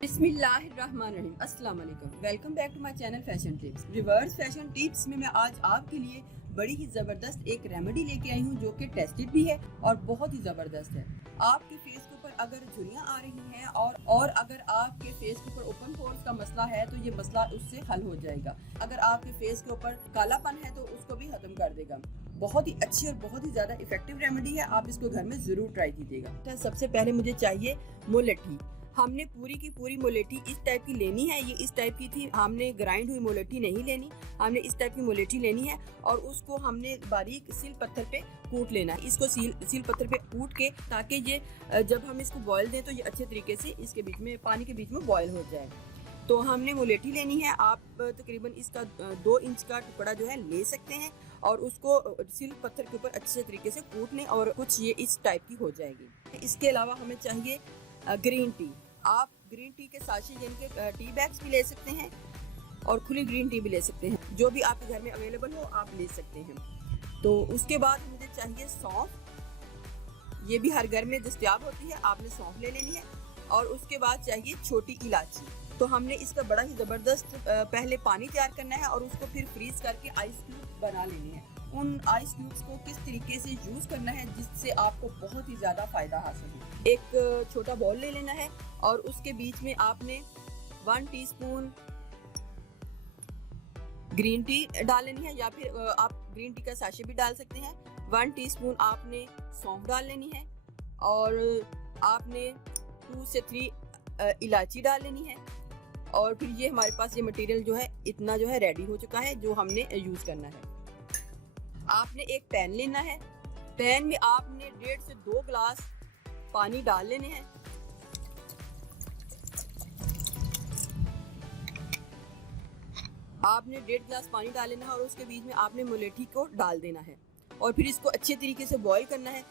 बिस्मिल्लाहिर्रहमानिर्रहीम, अस्सलाम वालेकुम। Welcome back to my channel fashion tips. Reverse fashion tips में मैं आज आपके लिए बड़ी ही ज़बरदस्त एक रेमेडी लेके आई हूँ जो कि टेस्टेड भी है और बहुत ही ज़बरदस्त है। आपके फेस के ऊपर अगर झुर्रियाँ आ रही हैं और अगर आपके फेस के ऊपर ओपन पोर्स का मसला है तो ये मसला उससे हल हो जाएगा। अगर आपके फेस के ऊपर कालापन है तो उसको भी ख़त्म कर देगा। बहुत ही अच्छी और बहुत ही ज़्यादा इफेक्टिव रेमेडी है, आप इसको घर में ज़रूर ट्राई कीजिएगा। सबसे पहले मुझे चाहिए मुलट्ठी। हमने पूरी की पूरी मुलेठी इस टाइप की लेनी है। ये इस टाइप की थी, हमने ग्राइंड हुई मुलेठी नहीं लेनी, हमने इस टाइप की मुलेठी लेनी है और उसको हमने बारीक सील पत्थर पे कूट लेना है। इसको सील पत्थर पे कूट के, ताकि ये जब हम इसको बॉयल दें तो ये अच्छे तरीके से इसके बीच में पानी के बीच में बॉयल हो जाए। तो हमने मुलेठी लेनी है। आप तकरीबन इसका 2 इंच का टुकड़ा जो है ले सकते हैं और उसको सील पत्थर के ऊपर अच्छे तरीके से कूट लें और कुछ ये इस टाइप की हो जाएगी। इसके अलावा हमें चाहिए ग्रीन टी। आप ग्रीन टी के साशे यानी कि टी बैग्स भी ले सकते हैं और खुली ग्रीन टी भी ले सकते हैं, जो भी आपके घर में अवेलेबल हो आप ले सकते हैं। तो उसके बाद मुझे चाहिए सौंफ। ये भी हर घर में दस्तयाब होती है, आपने सौंफ ले लेनी है। और उसके बाद चाहिए छोटी इलायची। तो हमने इसका बड़ा ही ज़बरदस्त पहले पानी तैयार करना है और उसको फिर फ्रीज करके आइस क्यूब बना लेने हैं। उन आइस क्यूब्स को किस तरीके से यूज़ करना है जिससे आपको बहुत ही ज़्यादा फ़ायदा हासिल हो। एक छोटा बॉल ले लेना है और उसके बीच में आपने 1 टीस्पून ग्रीन टी डाल लेनी है, या फिर आप ग्रीन टी का साशे भी डाल सकते हैं। 1 टीस्पून आपने सौंफ डाल लेनी है और आपने 2 से 3 इलायची डाल लेनी है। और फिर ये हमारे पास ये मटेरियल जो है इतना जो है रेडी हो चुका है जो हमने यूज़ करना है। आपने एक पैन लेना है। पैन में आपने 1.5 से 2 गिलास पानी डाल लेने हैं। आपने 1.5 गिलास पानी डाल लेना है और उसके बीच में आपने मुलेठी को डाल देना है और फिर इसको अच्छे तरीके से बॉईल करना है।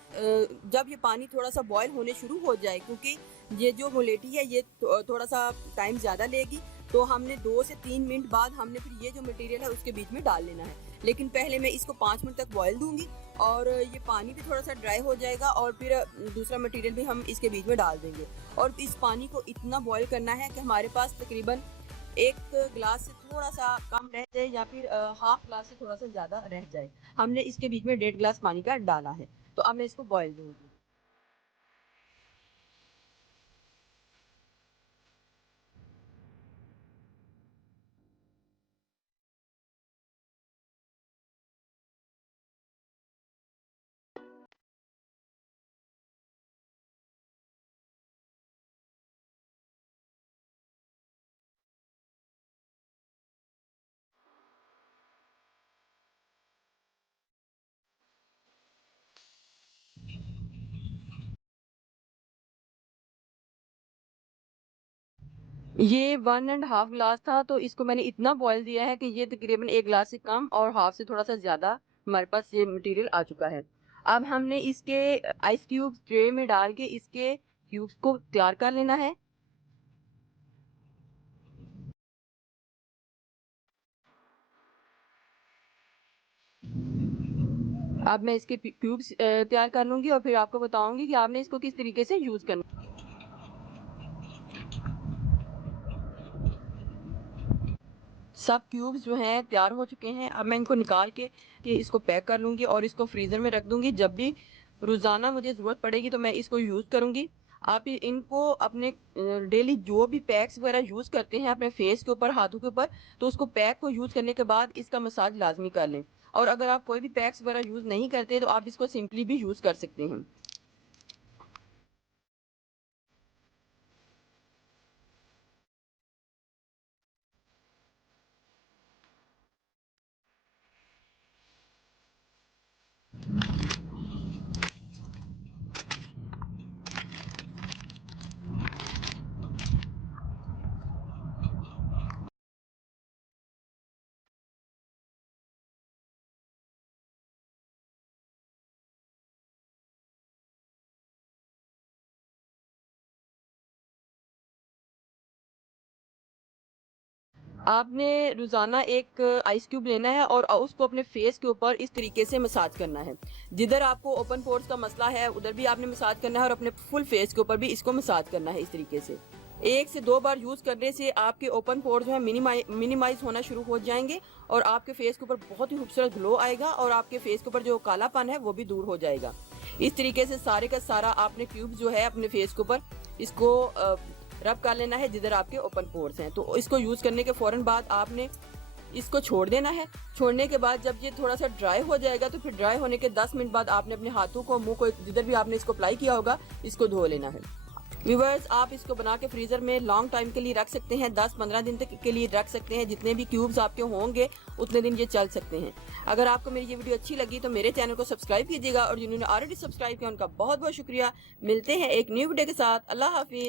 जब ये पानी थोड़ा सा बॉईल होने शुरू हो जाए, क्योंकि ये जो मुलेठी है ये थोड़ा सा टाइम ज़्यादा लेगी, तो हमने 2 से 3 मिनट बाद हमने फिर ये जो मटेरियल है उसके बीच में डाल लेना है। लेकिन पहले मैं इसको 5 मिनट तक बॉईल दूंगी और ये पानी भी थोड़ा सा ड्राई हो जाएगा और फिर दूसरा मटेरियल भी हम इसके बीच में डाल देंगे। और इस पानी को इतना बॉईल करना है कि हमारे पास तकरीबन 1 गिलास से थोड़ा सा कम रह जाए या फिर हाफ गिलास से थोड़ा सा ज़्यादा रह जाए। हमने इसके बीच में 1.5 गिलास पानी का डाला है। तो अब मैं इसको बॉईल दूंगी। ये 1.5 गिलास था, तो इसको मैंने इतना बॉईल दिया है कि ये तकरीबन 1 गिलास से कम और हाफ से थोड़ा सा ज़्यादा हमारे पास ये मटेरियल आ चुका है। अब हमने इसके आइस क्यूब्स ट्रे में डाल के इसके क्यूब्स को तैयार कर लेना है। अब मैं इसके क्यूब्स तैयार कर लूँगी और फिर आपको बताऊँगी कि आपने इसको किस तरीके से यूज़ करना। सब क्यूब्स जो हैं तैयार हो चुके हैं। अब मैं इनको निकाल के इसको पैक कर लूँगी और इसको फ्रीज़र में रख दूँगी। जब भी रोज़ाना मुझे ज़रूरत पड़ेगी तो मैं इसको यूज़ करूँगी। आप इनको अपने डेली जो भी पैक्स वगैरह यूज़ करते हैं अपने फेस के ऊपर, हाथों के ऊपर, तो उसको पैक को यूज़ करने के बाद इसका मसाज लाजमी कर लें। और अगर आप कोई भी पैक्स वगैरह यूज़ नहीं करते तो आप इसको सिंपली भी यूज़ कर सकते हैं। आपने रोज़ाना एक आइस क्यूब लेना है और उसको अपने फेस के ऊपर इस तरीके से मसाज करना है। जिधर आपको ओपन पोर्स का मसला है उधर भी आपने मसाज करना है और अपने फुल फेस के ऊपर भी इसको मसाज करना है इस तरीके से। 1 से 2 बार यूज़ करने से आपके ओपन पोर जो है मिनिमाइज होना शुरू हो जाएंगे और आपके फेस के ऊपर बहुत ही खूबसूरत ग्लो आएगा और आपके फेस के ऊपर जो कालापन है वो भी दूर हो जाएगा। इस तरीके से सारे का सारा आपने ट्यूब जो है अपने फेस के ऊपर इसको रब कर लेना है जिधर आपके ओपन पोर्स हैं। तो इसको यूज़ करने के फ़ौरन बाद आपने इसको छोड़ देना है। छोड़ने के बाद जब ये थोड़ा सा ड्राई हो जाएगा तो फिर ड्राई होने के 10 मिनट बाद आपने अपने हाथों को, मुंह को, जिधर भी आपने इसको अप्लाई किया होगा इसको धो लेना है। व्यूअर्स, आप इसको बना के फ्रीज़र में लॉन्ग टाइम के लिए रख सकते हैं, 10-15 दिन तक के लिए रख सकते हैं। जितने भी क्यूब्स आपके होंगे उतने दिन ये चल सकते हैं। अगर आपको मेरी ये वीडियो अच्छी लगी तो मेरे चैनल को सब्सक्राइब कीजिएगा और जिन्होंने ऑलरेडी सब्सक्राइब किया उनका बहुत बहुत शुक्रिया। मिलते हैं एक न्यू वीडियो के साथ। अल्लाह हाफिज़।